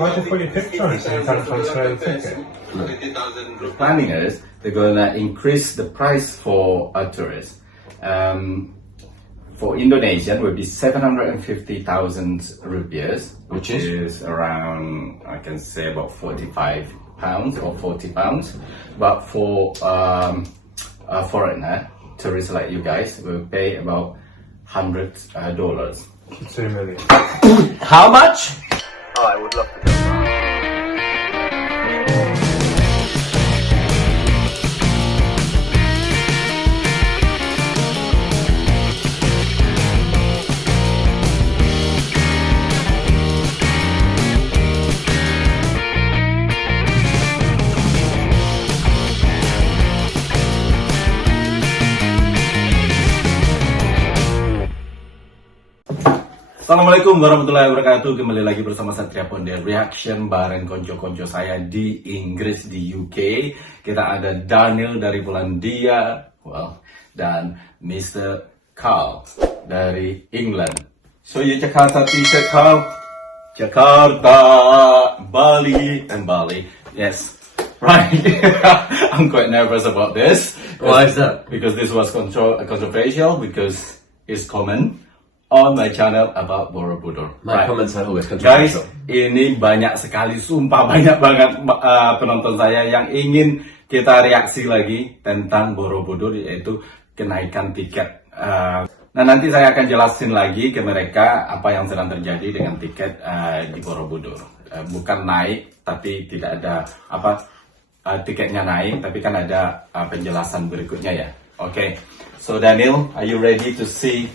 Why'd you put your picture on it so you can't transfer the ticket? The planning is they're gonna increase the price for a tourist. For Indonesian will be 750,000 rupiahs, which is around, I can say, about 45 pounds or 40 pounds. But for a foreigner, tourists like you guys, will pay about $100. 2 million. How much? Oh, I would love to go. Assalamualaikum warahmatullahi wabarakatuh. Kembali lagi bersama Satria Ponde Reaction bareng konco-konco saya di Inggris, di UK. Kita ada Daniel dari Polandia, dan Mr. Carl dari England. So you Jakarta t-shirt, Carl? Jakarta, Bali, and Bali. Yes, right. I'm quite nervous about this. Why is that? Because this was controversial, because it's common on my channel about Borobudur. My comments are always Guys, controversial. ini banyak sekali, sumpah banyak banget penonton saya yang ingin kita reaksi lagi tentang Borobudur, yaitu kenaikan tiket. Nah, nanti saya akan jelasin lagi ke mereka apa yang sedang terjadi dengan tiket di Borobudur. Bukan naik, tapi tidak ada tiketnya naik, tapi kan ada penjelasan berikutnya ya. Okay, so Daniel, are you ready to see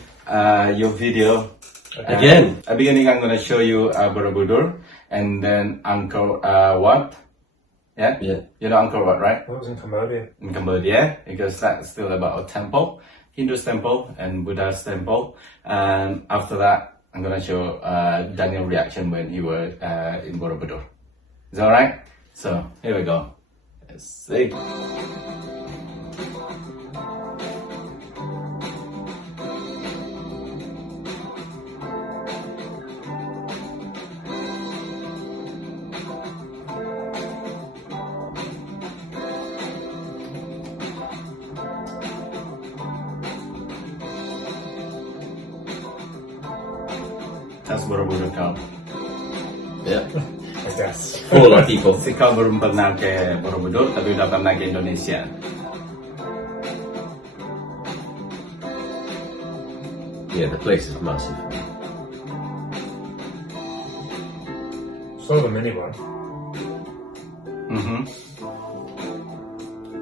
your video? Again? At beginning, I'm gonna show you Borobudur, and then Angkor Wat. Yeah? You know Angkor Wat, right? That was in Cambodia. In Cambodia, because that's still about a temple, Hindu's temple and Buddha's temple. And after that, I'm gonna show Daniel reaction when he was in Borobudur. Is that alright? So here we go. Let's see. That's Borobudur, Carl. Yeah. I guess. Full of people. Si Carl belum pernah ke Borobudur, tapi udah pernah ke Indonesia. Yeah, the place is massive. Saw the mini one.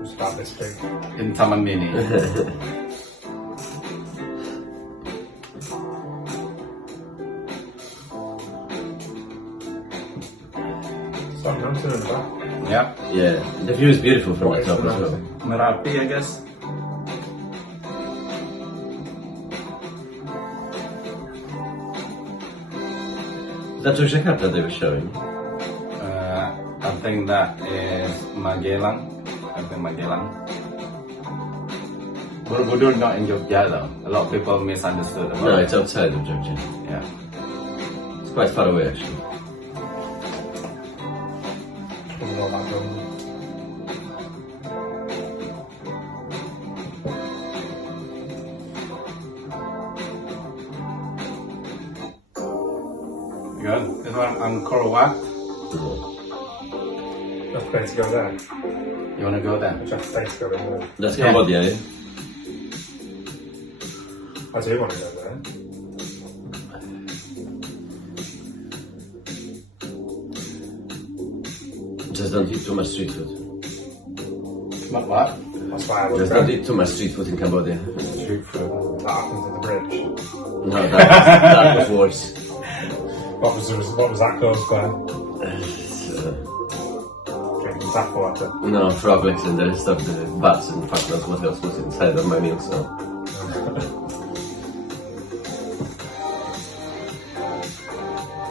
It's about this big. In Taman Mini. Stop mountain in the back. Yeah. Yeah, the view is beautiful from the What is top the as well. mountain? Merapi, I guess. Is that Jakarta they were showing? I think that is Magelang. Borobudur not in Jogja though. A lot of people misunderstood about No, it. it's outside of Georgia. Yeah. It's quite far away actually. Doesn't know that building. Good. This one Angkor Wat. That's place to go there. You wanna go there? Which has space to go in there. That's Yeah. Cambodia, eh? I do want to go there. Just don't eat too much street food. What? That's why I would Just go. don't eat too much street food in Cambodia. Street food. That happened at the bridge. No, that was worse. What was that called, Glenn? Uh, Drinking tap water. no, froglets and the rest of the bats and fuck knows what else was inside of my meal, so.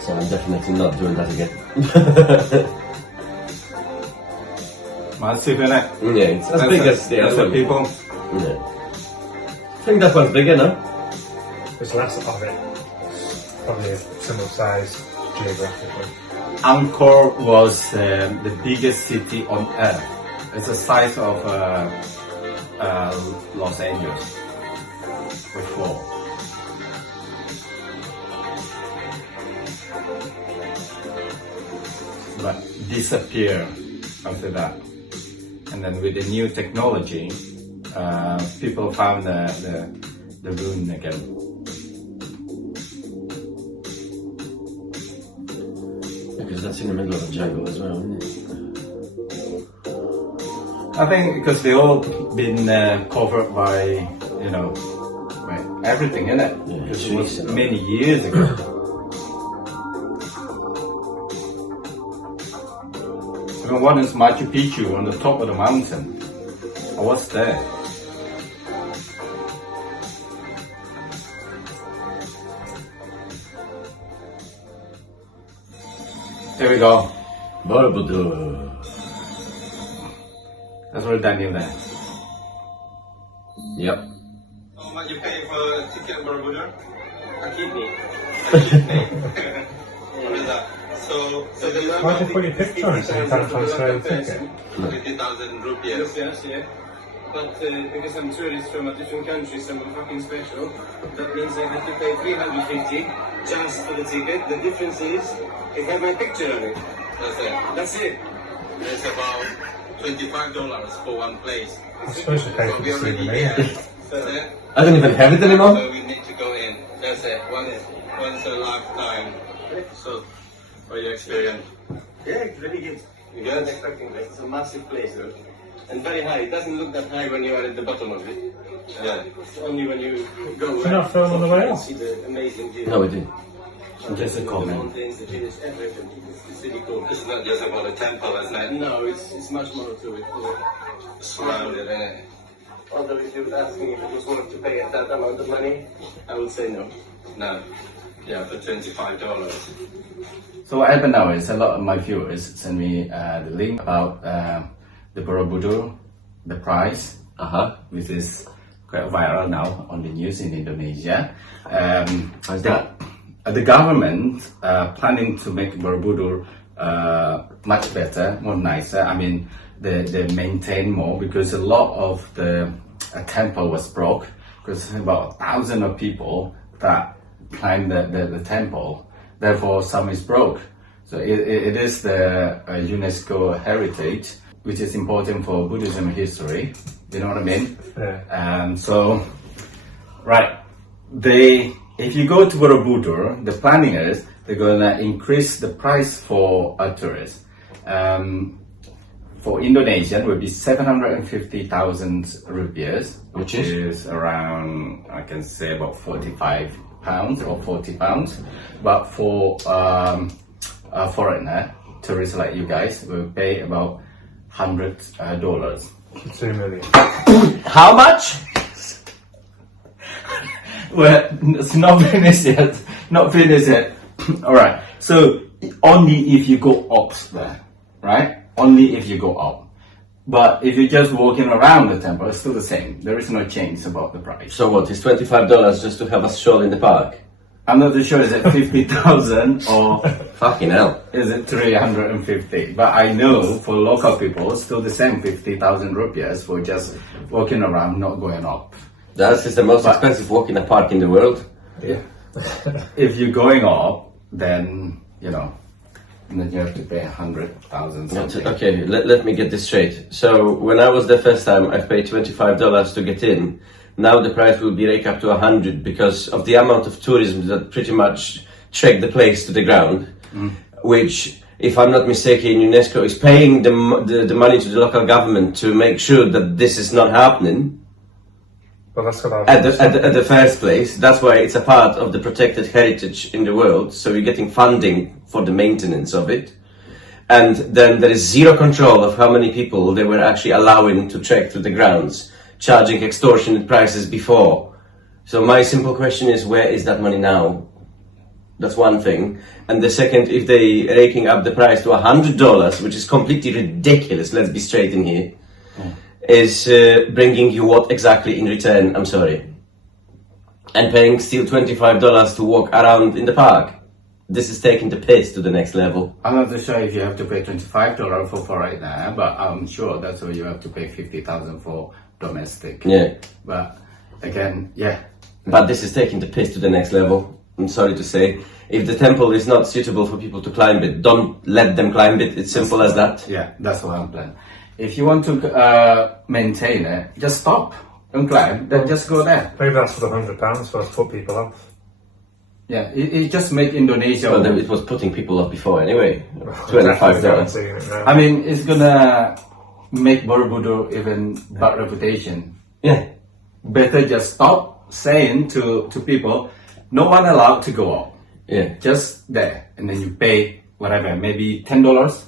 So I'm definitely not doing that again. Massive, innit? Yeah, it's as big as the that's other the one. people. Yeah. I think that one's bigger, no? There's less of it. Probably a similar size geographically. Angkor was the biggest city on earth. It's the size of Los Angeles before. But disappear after that. And then with the new technology, people found the ruin again. Because that's in the middle of the jungle as well, isn't it? I think because they all been covered by, by everything, isn't it? Yeah, Because it trees was and all. many years ago. Even one is Machu Picchu on the top of the mountain. I was there. Here we go. Borobudur. That's where Daniel there. Yep. How much you pay for ticket Borobudur? A kidney. What is that? So Why did you put your picture on it so you can't transfer the ticket? 50,000 rupees. Yes, yeah. But because I'm tourist from a different country, so I'm fucking special. That means I have to pay 350 just for the ticket. The difference is it has my picture on it. That's it. That's it. It's about $25 for one place. I suppose you pay for the souvenir. So that, I don't even have it anymore. so we need to go in. That's it. Once a lifetime. So, for your experience. Yeah, it's really good. You I wasn't good? expecting this. It's a massive place, though. And very high. It doesn't look that high when you are at the bottom of it. Yeah. It's only when you go you not film on the way up? see the amazing view. No, we didn't. Just a The comment. mountains, the village, everything. It's really cool. It's not just about the temple, isn't it? No, it's much more to it. Surrounded, isn't it? Although if you would ask me if it was worth to pay at that amount of money, I would say no. No. Yeah, for $25. So what happened now is a lot of my viewers send me the link about the Borobudur, the price, which is quite viral now on the news in Indonesia. How's that? The government planning to make Borobudur much better, more nicer. I mean, they maintain more because a lot of the temple was broke because about 1,000 of people that climbed the temple. Therefore, some is broke. So it is the UNESCO heritage, which is important for Buddhism history. You know what I mean? Yeah. So, right, if you go to Borobudur, the planning is they're gonna increase the price for a tourist. For Indonesian, will be 750,000 rupiahs, Which is around, I can say, about 45 pounds or 40 pounds. But for a foreigner, tourists like you guys, will pay about $100. 2 million. How much? Well, it's not finished yet. Not finished yet. All right. So only if you go up there, right? Only if you go up. But if you're just walking around the temple, it's still the same. There is no change about the price. So what? It's $25 just to have a stroll in the park? I'm not too sure is it 50,000 or Fucking hell. is it 350? But I know for local people, it's still the same 50,000 rupiahs for just walking around, not going up. That is the most expensive walk in a park in the world. Yeah. If you're going up, then then you have to pay 100,000 something. Okay, let me get this straight. So when I was there first time, I paid $25 to get in. Now the price will be raked up to 100 because of the amount of tourism that pretty much tracked the place to the ground, which, if I'm not mistaken, UNESCO is paying the money to the local government to make sure that this is not happening. Well, that's what At the first place, that's why it's a part of the protected heritage in the world. So you're getting funding for the maintenance of it, and then there is zero control of how many people they were actually allowing to trek through the grounds, charging extortionate prices before. So my simple question is, where is that money now? That's one thing. And the second, if they raking up the price to $100, which is completely ridiculous, let's be straight in here, is bringing you what exactly in return? I'm sorry. And paying still $25 to walk around in the park. this is taking the piss to the next level. I'm not too sure if you have to pay $25 for right now, but I'm sure that's why you have to pay 50,000 for domestic. Yeah. But again, yeah. But this is taking the piss to the next level. I'm sorry to say. If the temple is not suitable for people to climb it, don't let them climb it. It's simple as that. Yeah, that's what I'm planning. If you want to maintain it, just stop. Don't climb, then just go there. Maybe that's for the £100 for us to put people off. Yeah, it just make Indonesia. Well, it was putting people off before anyway. $25. I mean, it's gonna make Borobudur even bad reputation. Yeah. Better just stop saying to people, no one allowed to go up. Yeah. Just there, and then you pay whatever, maybe $10.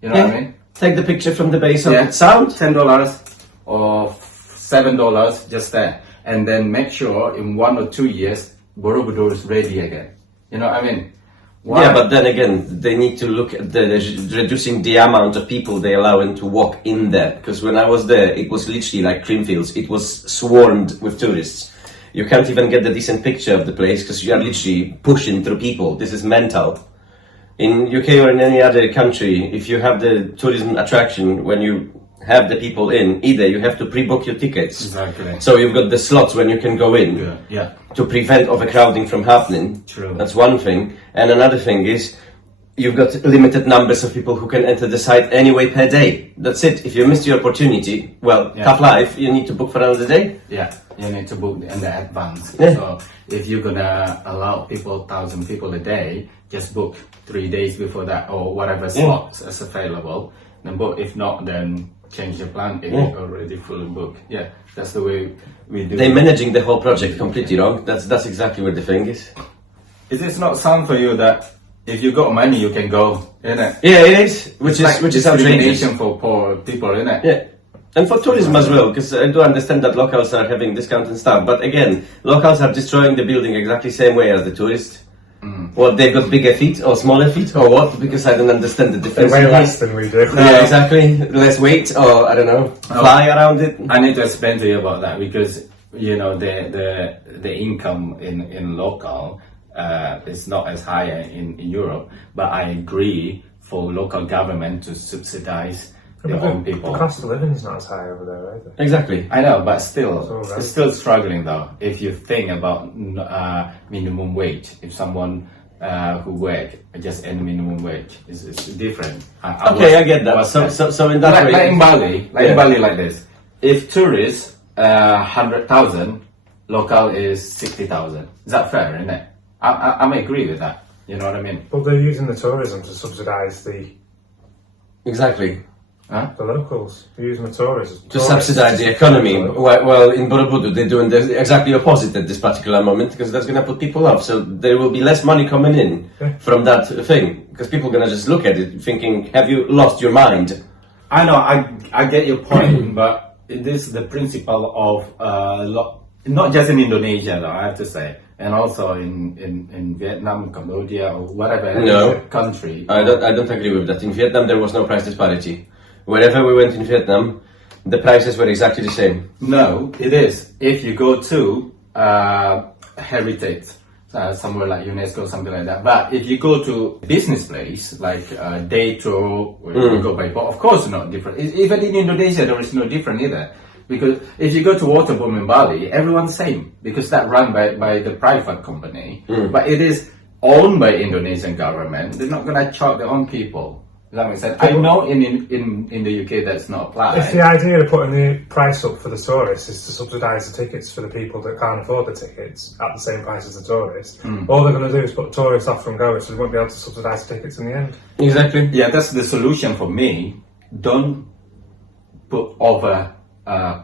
You know what I mean? Take the picture from the base of Yeah. the sound. $10 or $7 just there, and then make sure in 1 or 2 years Borobudur is ready again. You know what I mean? Why? Yeah, but then again, they need to look at the reducing the amount of people they allow in to walk in there. Because when I was there, it was literally like creamfields. It was swarmed with tourists. You can't even get the decent picture of the place because you are literally pushing through people. This is mental. In UK or in any other country, if you have the tourism attraction, when you have the people in, either you have to pre-book your tickets. Exactly. So you've got the slots when you can go in. Yeah. To prevent overcrowding from happening. True. That's one thing. And another thing is, you've got limited numbers of people who can enter the site anyway per day. That's it. If you missed your opportunity, well, tough life, you need to book for another day. Yeah, you need to book in the advance. Yeah. So if you're gonna allow people, 1,000 people a day, just book 3 days before that or whatever slots is available. Then book. If not, then change the plan if you're already fully booked. Yeah, that's the way we do They're it. managing the whole project completely wrong. That's exactly what the thing is. Is this not sound for you that if you got money you can go, innit? Yeah, it is. Which is outrageous. Discrimination for poor people, innit? Yeah. And for tourism as well, because I do understand that locals are having discount and stuff. But again, locals are destroying the building exactly the same way as the tourists. What, they've got bigger feet or smaller feet or what? Because I don't understand the They're difference. way less than we do. Yeah, exactly. Less weight or, I don't know, fly around it. I need to explain to you about that because you know the income in local is not as high in Europe, but I agree for local government to subsidize their own people. The cost of living is not as high over there either. Exactly. I know, but still, So, right. it's still struggling though. If you think about minimum wage, if someone who work just earn minimum wage, it's different. I get that. So in that way, like in Bali, in Bali like this. If tourists 100,000, local is 60,000. Is that fair, isn't it? I may agree with that. You know what I mean? But they're using the tourism to subsidise the exactly. locals. They're using the tourism To subsidize the economy. Well, in Borobudur, they're doing the exactly opposite at this particular moment because that's going to put people off. So there will be less money coming in from that thing because people are going to just look at it thinking, have you lost your mind? I know, I get your point, but this is the principle of not just in Indonesia, though, I have to say, and also in Vietnam, Cambodia, or whatever country. I don't agree with that. In Vietnam, there was no price disparity. Wherever we went in Vietnam, the prices were exactly the same. No, it is. If you go to heritage, somewhere like UNESCO, something like that. But if you go to business place, like day tour, where you go by boat, of course it's not different. Even in Indonesia, there is no different either. Because if you go to waterboom in Bali, everyone's same. Because that's run by the private company. But it is owned by Indonesian government. They're not going to charge their own people. Does that make sense? I know in the UK that's not applied. If the idea of putting the price up for the tourists is to subsidise the tickets for the people that can't afford the tickets at the same price as the tourists, all they're going to do is put tourists off from going, so they won't be able to subsidise the tickets in the end. Exactly. Yeah, that's the solution for me. Don't put over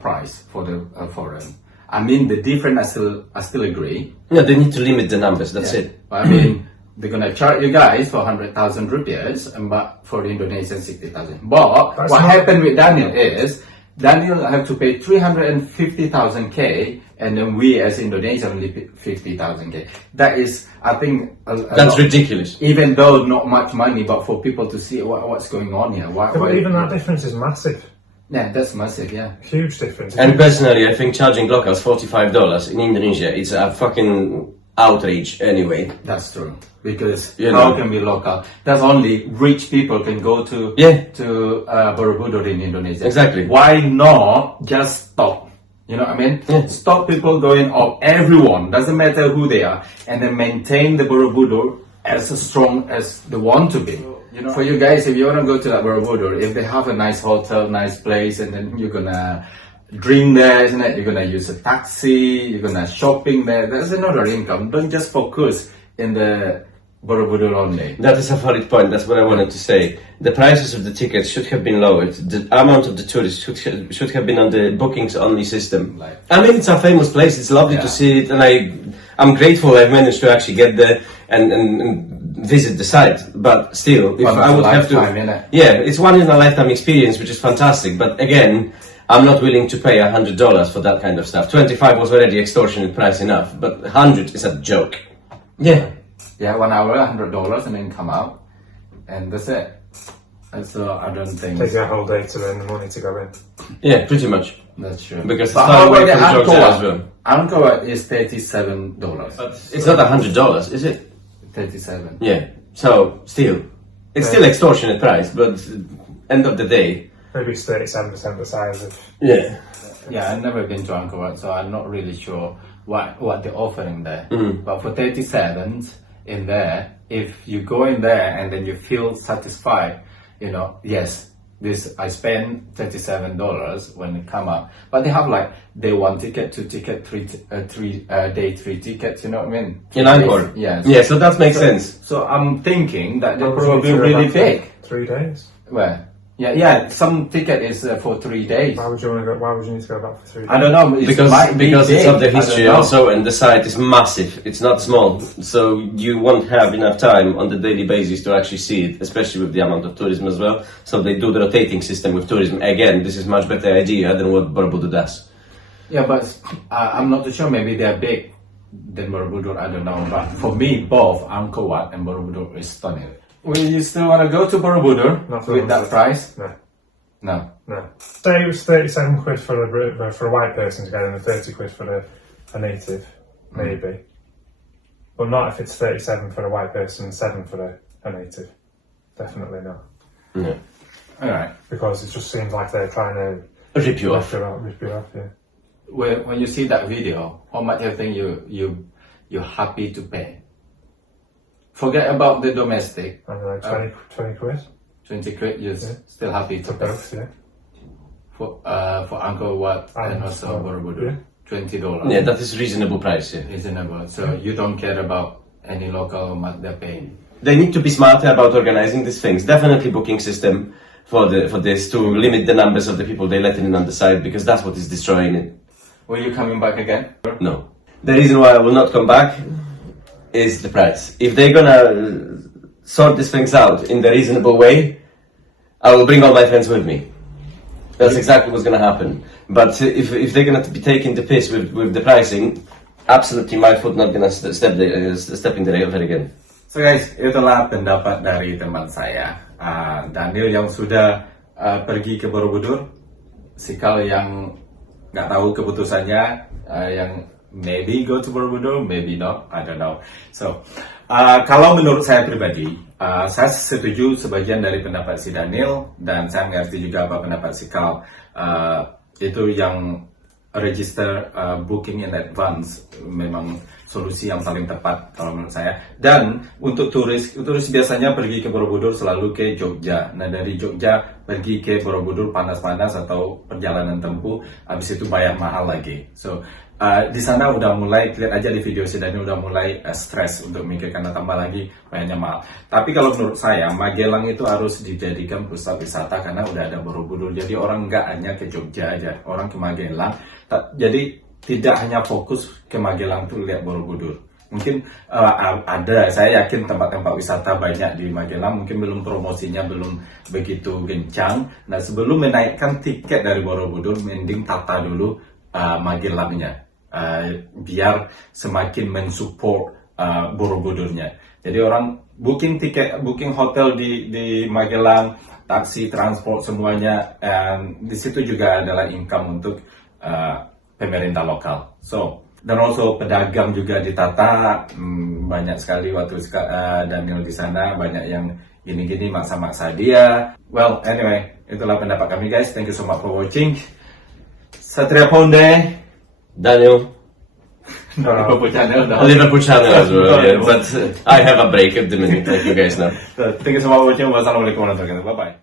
price for the foreign. I mean, the different I still agree. Yeah, they need to limit the numbers. That's it. But I mean, they're gonna charge you guys for 100,000 rupiahs, but for the Indonesian 60,000. But what happened with Daniel is Daniel have to pay 350,000 K, and then we as Indonesia only pay 50,000 K. That is, I think, That's ridiculous. Even though not much money, but for people to see what's going on here. But even that difference is massive. Yeah, that's massive. Yeah. Huge difference. And personally, I think charging locals $45 in Indonesia, it's a fucking outrage anyway. That's true. Because You how know. can be local? That's only rich people can go to Yeah. Borobudur in Indonesia. Exactly. Why not just stop? You know what I mean? Yeah. Stop people going off. Everyone, doesn't matter who they are, and then maintain the Borobudur as strong as they want to be. You know, for you guys, if you want to go to that Borobudur, if they have a nice hotel, nice place, and then you're gonna drink there, isn't it? You're gonna use a taxi, you're gonna shopping there. That's another income. Don't just focus in the Borobudur only. That is a valid point. That's what I wanted to say. The prices of the tickets should have been lowered. The amount of the tourists should have been on the bookings only system. I mean, it's a famous place. It's lovely to see it, and I'm grateful I've managed to actually get there and visit the site. But still, if I would have to, yeah, it's one in a lifetime experience, which is fantastic. But again, I'm not willing to pay $100 for that kind of stuff. 25 was already extortionate price enough, but 100 is a joke. Yeah. Yeah, 1 hour, $100, and then come out, and that's it. And so I don't think Takes you a whole day to earn the money to go in. Yeah, pretty much. that's true. Because But it's how not about away the from Georgia as Angkor? well. Angkor is $37. It's not $100, is it? 37. Yeah. So still, it's still extortionate price, but end of the day. Maybe it's 37% the size of. Yeah. Yeah, I've never been to Angkor, so I'm not really sure what they're offering there. But for 37 in there, if you go in there and then you feel satisfied, you know, yes, this I spent $37 when it come up, but they have like day 1 ticket, 2 ticket, day 3 tickets. You know what I mean? In Angkor. Yes. Yeah. So that makes sense. So I'm thinking that they're Why would you need probably to go really back for big. 3 days. Where? Yeah. Some ticket is for 3 days. Why would you want to go? Why would you need to go back for 3 days? I don't know. It Because might be it's big, of the I don't history know. also, and the site is massive. It's not small, so you won't have enough time on the daily basis to actually see it, especially with the amount of tourism as well. So they do the rotating system with tourism. Again, this is much better idea than what Borobudur does. Yeah, but I'm not too sure. Maybe they're big than Borobudur. I don't know. But for me, both Angkor Wat and Borobudur is stunning. Will you still want to go to Borobudur Not for with that 100. price? No. No. No. Say it was 37 quid for a white person to go in and 30 quid for a native, maybe. But not if it's 37 for a white person and 7 for a native. Definitely not. Yeah. All right. Because it just seems like they're trying to Rip you off. rip you off, yeah. When you see that video, how much do you think you're happy to pay? Forget about the domestic. I don't know, 20 quid 20 quid, you're still happy to for pay. both, yeah. For Angkor Wat and And, also Borobudur. yeah. $20. Yeah, that is reasonable price. Yeah. Reasonable. So you don't care about any local how much they're paying. They need to be smarter about organizing these things. Definitely booking system for this to limit the numbers of the people they let in on the site, because that's what is destroying it. Were you coming back again? No. The reason why I will not come back is the price. If they're gonna sort these things out in the reasonable way, I will bring all my friends with me. That's exactly what's gonna happen. But if they're gonna be taking the piss with the pricing, absolutely my foot not gonna step in the rail there again. So guys, itulah pendapat dari teman saya, Daniel yang sudah pergi ke Borobudur, Sikal yang nggak tahu keputusannya, yang maybe go to Borobudur, maybe not, I don't know. So, kalau menurut saya pribadi, saya setuju sebagian dari pendapat si Daniel, dan saya mengerti juga apa pendapat Sikal. Itu yang register booking in advance memang solusi yang paling tepat kalau menurut saya. Dan untuk turis biasanya pergi ke Borobudur selalu ke Jogja. Nah, dari Jogja pergi ke Borobudur panas-panas atau perjalanan tempuh, habis itu bayar mahal lagi. So di sana udah mulai, lihat aja di video si Daniel udah mulai stres untuk mikir karena tambah lagi bayarnya mahal. Tapi kalau menurut saya Magelang itu harus dijadikan pusat wisata karena udah ada Borobudur. Jadi orang nggak hanya ke Jogja aja, orang ke Magelang. Jadi tidak hanya fokus ke Magelang tuh lihat Borobudur. Mungkin ada, saya yakin tempat-tempat wisata banyak di Magelang, mungkin belum promosinya belum begitu gencang. Nah, sebelum menaikkan tiket dari Borobudur, mending tata dulu Magelangnya, biar semakin mensupport Borobudurnya. Jadi orang booking tiket, booking hotel di Magelang, taksi, transport semuanya, di situ juga adalah income untuk pemerintah lokal. So, Dan also pedagang juga ditata, banyak sekali waktu Daniel di sana, banyak yang gini-gini maksa-maksa dia. Well, anyway, itulah pendapat kami guys. Thank you so much for watching. Satria, Ponde, Daniel, Liverpool channel. Liverpool channel as well, yeah, but I have a break at the minute. Thank you guys now. Thank you so much for watching. Wassalamualaikum warahmatullahi wabarakatuh. Bye bye.